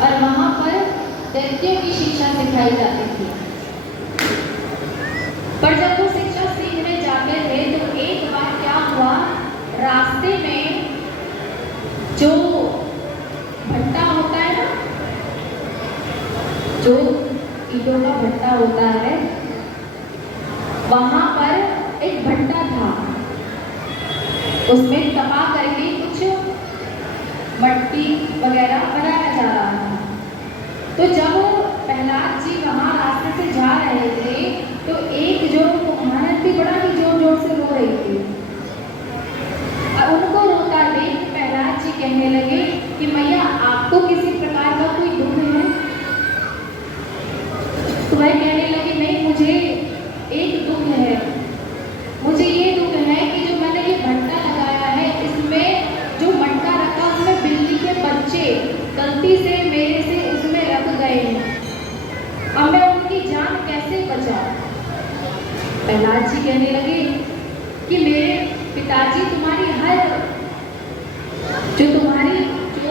और वहां पर दैत्यों की शिक्षा सिखाई जाती थी। पर जब वो शिक्षा सीखने जाते थे तो एक बार क्या हुआ, रास्ते में जो भट्टा होता है ना, जो ईंटों का भट्टा होता है, वहां पर एक भट्टा था, उसमें तपा करके कुछ मट्टी वगैरह बनाया जा रहा था। तो जब प्रहलाद जी वहां रास्ते से जा रहे थे तो एक जो कुम्हारन थी बड़ा ही जोर जोर से रो रही थी। और उनको रोता देख प्रहलाद जी कहने लगे कि मैया आपको किसी प्रकार का कोई दुख है? तो वह कहने लगी नहीं, मुझे एक दुख है, मुझे ये दुख है कि जो मैंने ये भट्टा लगाया है इसमें जो मटका रखा उसमें बिल्ली के बच्चे गलती से मेरे से उसमें रख गए हैं, अब मैं उनकी जान कैसे बचाऊं? प्रहलाद जी कहने लगे कि मेरे पिताजी तुम्हारी हर जो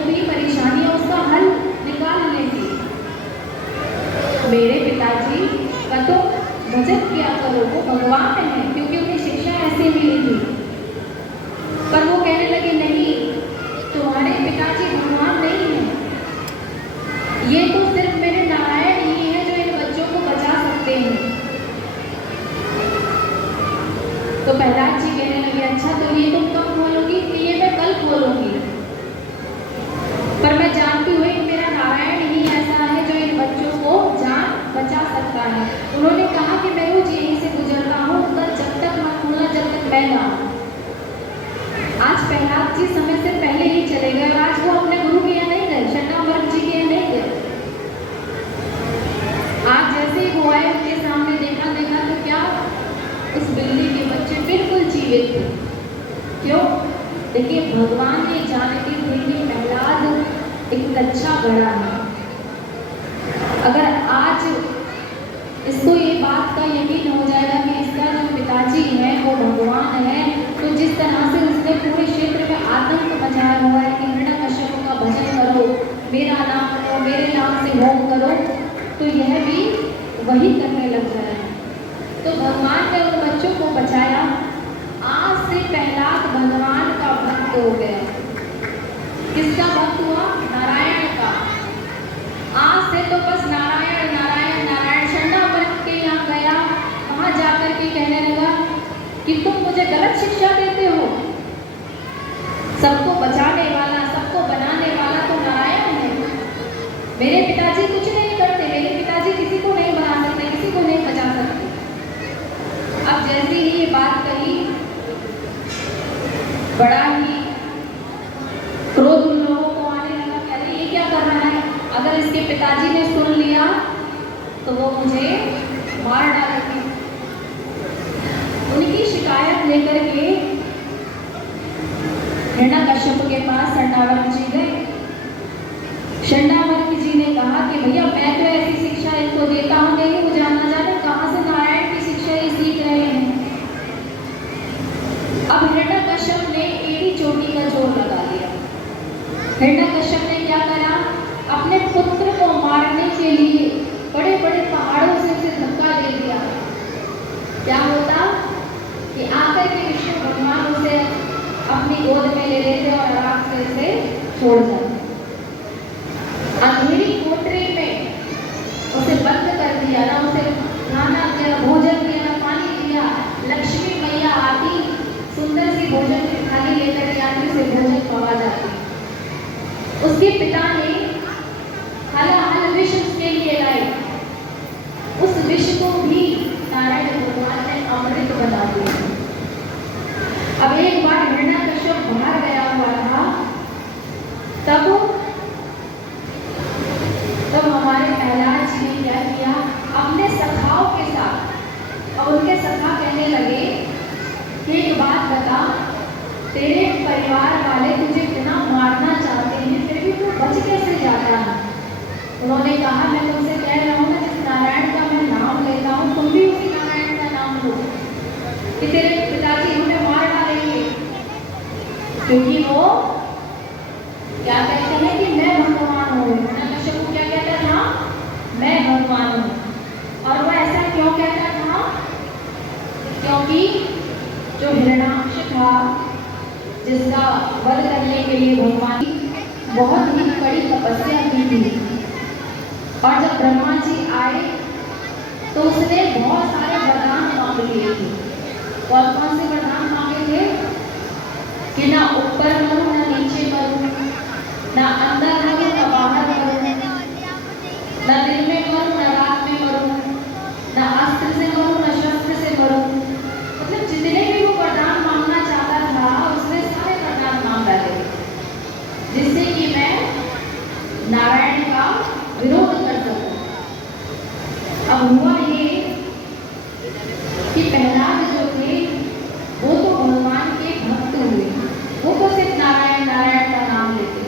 भी परेशानी है उसका हल निकाल लेंगे। मेरे पिताजी का तो भजन किया करो, वो भगवान है, क्योंकि उन्हें शिक्षा ऐसे मिली थी। पर वो कहने लगे नहीं, तुम्हारे पिताजी भगवान नहीं है, ये तो सिर्फ मेरे नारायण ही है जो इन बच्चों को बचा सकते हैं। तो प्रहलाद जी कहने लगे अच्छा तो ये तुम कब बोलोगी? कि ये मैं कल बोलूंगी, पर मैं जानती हूँ कि मेरा नारायण ही ऐसा है जो इन बच्चों को जान बचा सकता है। उन्होंने कहा कि मैं रोज यहीं से गुजरता हूँ, पर जब तक मत खोलना जब तक मैं ना आऊं। आज प्रहलाद जी समय से पहले ही चले गए और आज वो अपने गुरु के यहाँ नहीं गए, शंडामर्क जी के यहाँ नहीं गए। आज जैसे ही वो आए उनके सामने देखा तो क्या उस बिल्ली के बच्चे बिल्कुल जीवित थे। क्यों? देखिए भगवान ने जानते थे कि प्रहलाद एक अच्छा बड़ा है। अगर आज इसको ये बात का यकीन हो जाएगा कि इसका जो पिताजी है वो भगवान है, तो जिस तरह से उसने पूरे क्षेत्र में आतंक मचाया हुआ है कि हिरण्यकश्यप का भजन करो, मेरा नाम लो, मेरे नाम से होम करो, तो यह भी वही करने लग जाएगा। तो भगवान ने उन बच्चों को बचाया। आज से प्रहलाद भगवान का भक्त हो गया। किसका भक्त हुआ? नारायण का। आज से तो बस नारायण नारायण नारायण। शंडामर्क के यहाँ गया, वहां जाकर के कहने लगा कि तुम मुझे गलत शिक्षा देते हो, सबको बचाने वाला सबको बनाने वाला तो नारायण है। मेरे पिताजी कुछ नहीं करते, मेरे पिताजी किसी को नहीं बना सकते, किसी को नहीं बचा सकते। अब जैसे ही ये बात कही, बड़ा ही क्रोध उन लोगों को आने लगा, कह रहे ये क्या कर रहा है, अगर इसके पिताजी ने सुन लिया तो वो मुझे मार डालेंगे। उनकी शिकायत लेकर के हिरण्यकश्यप के पास शंडामर्क जी गए। शंडामर्क जी ने कहा कि भैया मैं तो ऐसी शिक्षा इनको देता हूँ, नहीं वो जानना जाने कहाँ से नारायण की शिक्षा ये सीख रहे हैं। अब हिरण्यकश्यप ने एड़ी चोटी का जोर लगा दिया। हिरण्यकश्यप ने क्या करा, अपने पुत्र को मारने के लिए बड़े बड़े पहाड़ों से उसे धक्का दे दिया। क्या होता कि आकर के विष्णु भगवान उसे अपनी गोद में ले लेते और आराम से उसे छोड़ जाते। अंधेरी कोठरी में उसे बंद कर दिया, ना उसे खाना दिया, भोजन दिया, ना पानी दिया। लक्ष्मी मैया आती, सुंदर सी भोजन की थाली लेकर के आती, उसे भोजन खवा जाती। उसके पिता ने हलाहल विष उसके लिए लाए, उस विष को भी नारायण भगवान ने अमृत बना दिया। अब एक बार हिरण्यकश्यप बाहर गया हुआ था, तब हमारे प्रहलाद जी ने क्या किया, अपने सखाओं के साथ, और उनके सखा कहने लगे कि एक बात बता, तेरे परिवार वाले तुझे इतना मारना चाहते हैं फिर भी तू बच कैसे जाता है? उन्होंने कहा मैं तुमसे कह रहा हूँ ना, जिस नारायण का मैं नाम लेता हूँ तुम भी उसी नारायण का नाम लो, कि तेरे पिताजी हमें मार डालेंगे। क्योंकि वो क्या कहते हैं कि मैं भगवान हूँ। मैं भगवान हूँ। और वो ऐसा क्यों कहता था? क्योंकि जो हिरण्याक्ष था, जिसका वध करने के लिए भगवान बहुत ही कड़ी तपस्या की थी, और जब ब्रह्मा जी आए तो उसने बहुत सारे वरदान मांग लिए थे। कौन कौन से वरदान मांगे थे? कि ना ऊपर मरूं ना नीचे मरूं, ना अंदर मरूं ना बाहर मरूं, ना दिन में मरूं ना रात में मरूं, ना अस्त्र से मरूं ना शस्त्र से मरूं। मतलब जितने भी वो वरदान मांगना चाहता था उसने सारे वरदान मांग डाले, जिससे कि मैं नारायण का विरोध कर सकूं। अब हुआ ये कि प्रहलाद जो थे वो तो भगवान के भक्त हुए, वो तो सिर्फ नारायण नारायण का नाम लेते,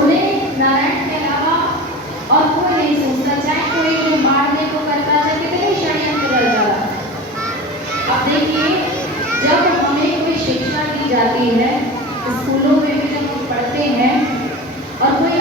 उन्हें नारायण के अलावा और कोई नहीं सोचता, चाहे कोई जो मारने को करता, चाहे कितने षड्यंत्र कर जाता। अब देखिए, जब हमें कोई शिक्षा दी जाती है स्कूलों में भी जब हम पढ़ते हैं और कोई